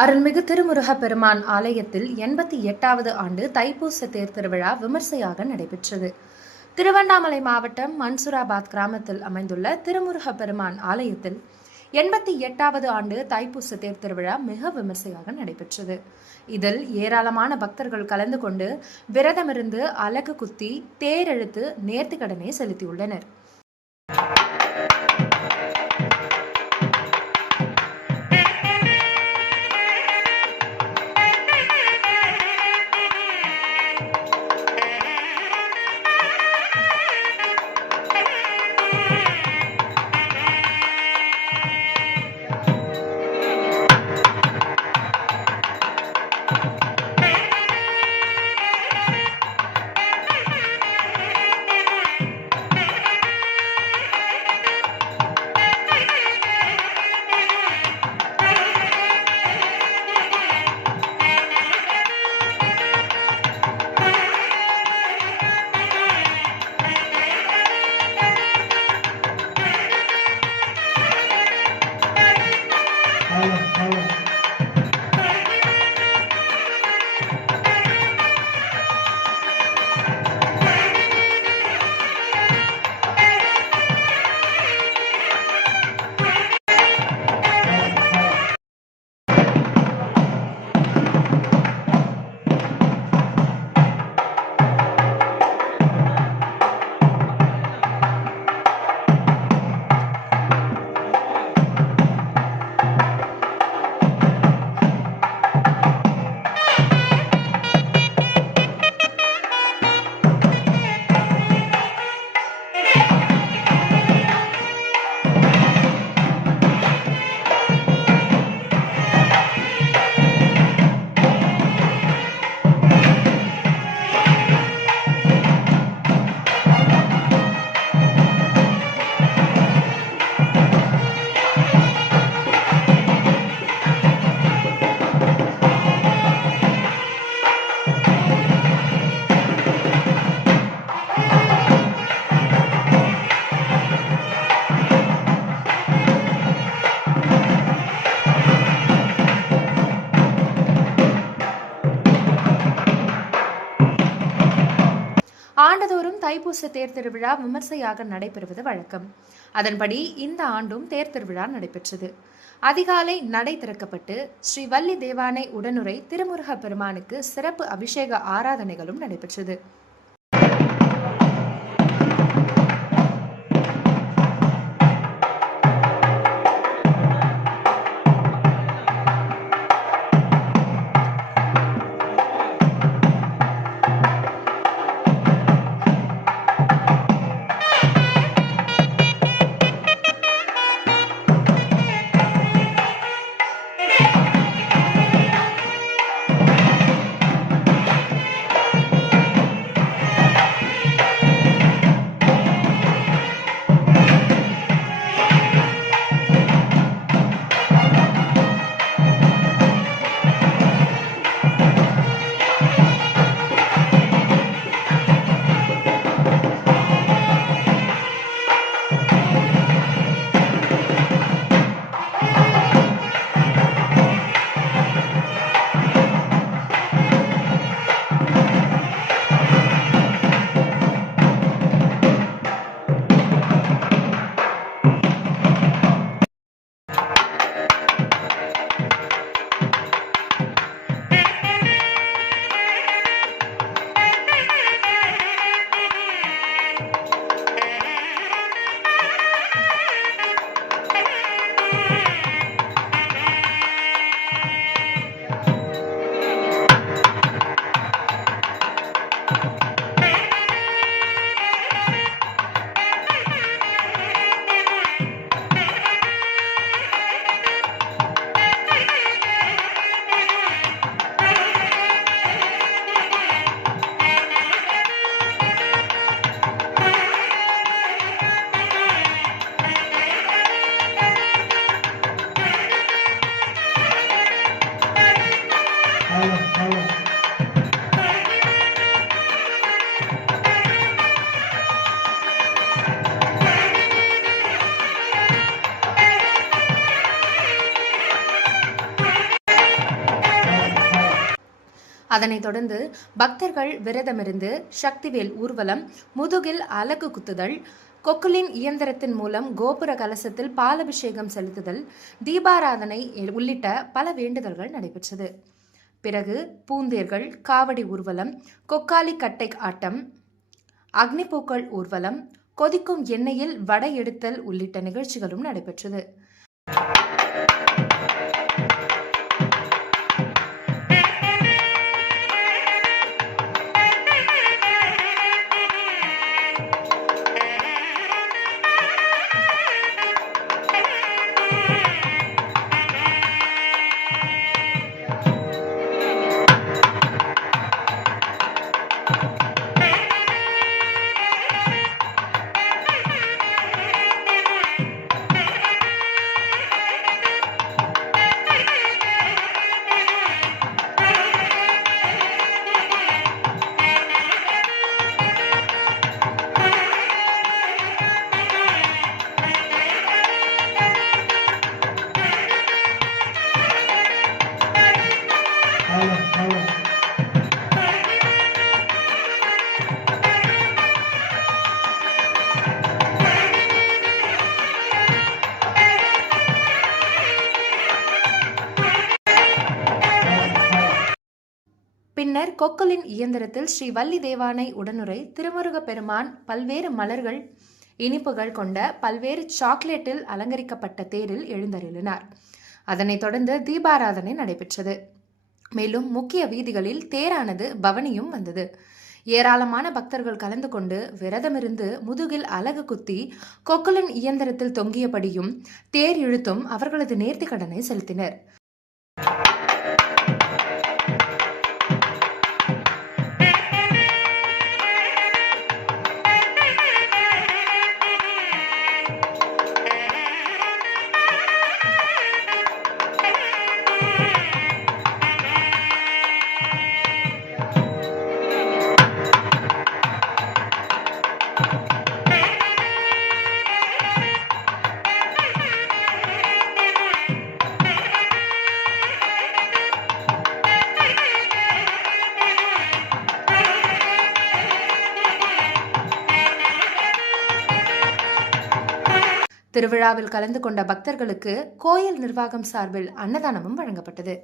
அருள்மிகு திருமுருக பெருமான் ஆலயத்தில் எண்பத்தி எட்டாவது ஆண்டு தைப்பூச தேர் திருவிழா விமர்சையாக நடைபெற்றது. திருவண்ணாமலை மாவட்டம் மன்சூராபாத் கிராமத்தில் அமைந்துள்ள திருமுருக பெருமான் ஆலயத்தில் எண்பத்தி எட்டாவது ஆண்டு தைப்பூச தேர் திருவிழா மிக விமர்சையாக நடைபெற்றது. இதில் ஏராளமான பக்தர்கள் கலந்து கொண்டு விரதமிருந்து அலகு குத்தி தேரெழுத்து நேர்த்திக்கடனை செலுத்தியுள்ளனர். ஆண்டுதோறும் தைப்பூச தேர் திருவிழா விமர்சையாக நடைபெறுவது வழக்கம். அதன்படி இந்த ஆண்டும் தேர் திருவிழா நடைபெற்றது. அதிகாலை நடை திறக்கப்பட்டு ஸ்ரீ வள்ளி தேவானை உடனுரை திருமுருக பெருமானுக்கு சிறப்பு அபிஷேக ஆராதனைகளும் நடைபெற்றது. அதனைத் தொடர்ந்து பக்தர்கள் விரதமிருந்து சக்திவேல் ஊர்வலம் முதுகில் அலகு குத்துதல் கொக்குலின் இயந்திரத்தின் மூலம் கோபுர கலசத்தில் பாலபிஷேகம் செலுத்துதல் தீபாராதனை உள்ளிட்ட பல வேண்டுதல்கள் நடைபெற்றது. பிறகு பூந்தேர்கள் காவடி ஊர்வலம் கொக்காலி கட்டை ஆட்டம் அக்னிப்பூக்கள் ஊர்வலம் கொதிக்கும் எண்ணெயில் வடை எடுத்தல் உள்ளிட்ட நிகழ்ச்சிகளும் நடைபெற்றது. பின்னர் கொக்கலின் இயந்திரத்தில் ஸ்ரீ வள்ளி தேவானை உடனுரை திருமுருக பெருமான் பல்வேறு மலர்கள் இனிப்புகள் கொண்ட பல்வேறு சாக்லேட்டில் அலங்கரிக்கப்பட்ட தேரில் எழுந்தருளினார். அதனைத் தொடர்ந்து தீபாராதனை நடைபெற்றது. மேலும் முக்கிய வீதிகளில் தேரானது பவனியும் வந்தது. ஏராளமான பக்தர்கள் கலந்து கொண்டு விரதமிருந்து முதுகில் அலகு குத்தி கொக்கலின் இயந்திரத்தில் தொங்கியபடியும் தேர் இழுத்தும் அவர்களது நேர்த்திக்கடனை செலுத்தினர். திருவிழாவில் கலந்து கொண்ட பக்தர்களுக்கு கோயில் நிர்வாகம் சார்பில் அன்னதானமும் வழங்கப்பட்டது.